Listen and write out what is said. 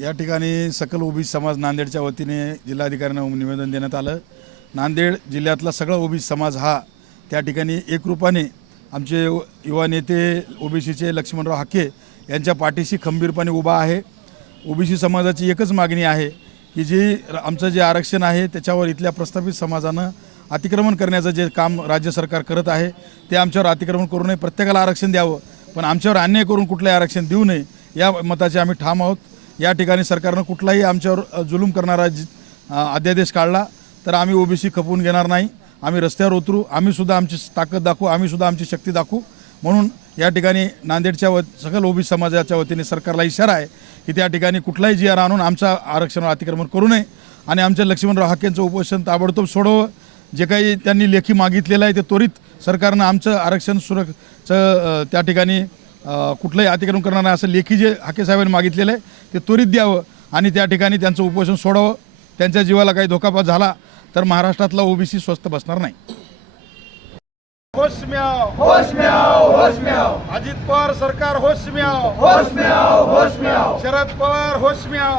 या ठिकाणी सकल ओबीसी समाज नांदेडच्या वतीने जिल्हाधिकाऱ्यांना निवेदन देण्यात आलं। नांदेड जिल्ह्यातला सगळा ओबीसी समाज हा त्या ठिकाणी एकरूपाने आमचे युवा नेते ओबीसीचे लक्ष्मणराव हाके यांच्या पाठीशी खंबीरपणे उभा आहे। ओबीसी समाजाची एकच मागणी आहे की जी आमचं जे आरक्षण आहे त्याच्यावर इथल्या प्रस्थापित समाजानं अतिक्रमण करण्याचं जे काम राज्य सरकार करत आहे ते आमच्यावर अतिक्रमण करू नये, प्रत्येकाला आरक्षण द्यावं, पण आमच्यावर अन्याय करून कुठलंही आरक्षण देऊ नये या मताचे आम्ही ठाम आहोत। या ठिकाणी सरकारनं कुठलाही आमच्यावर जुलूम करणारा अध्यादेश काढला तर आम्ही ओबीसी खपवून घेणार नाही, आम्ही रस्त्यावर उतरू, आम्ही सुद्धा आमची ताकद दाखवू, आम्ही सुद्धा आमची शक्ती दाखवू। म्हणून या ठिकाणी नांदेडच्या सकल ओबीसी समाजाच्या वतीने सरकारला इशारा आहे की त्या ठिकाणी कुठलाही जी आर आणून आमच्या आरक्षणावर अतिक्रमण करू नये आणि आमच्या लक्ष्मणराव हाकेंचं उपोषण ताबडतोब सोडवं। जे काही त्यांनी लेखी मागितलेलं आहे ते त्वरित सरकारनं आमचं आरक्षण सुरक्षेचं त्या ठिकाणी कुठलंही अतिक्रमण करणार नाही असं लेखी जे हाके साहेबांनी मागितलेलं आहे ते त्वरित द्यावं आणि त्या ठिकाणी त्यांचं उपोषण सोडावं। त्यांच्या जीवाला काही धोकापत झाला तर महाराष्ट्रातला ओबीसी स्वस्थ बसणार नाही। होश में आओ, होश में आओ, होश में आओ। अजित पवार सरकार होश में आओ, होश में आओ, होश में आओ। शरद पवार होश में आओ।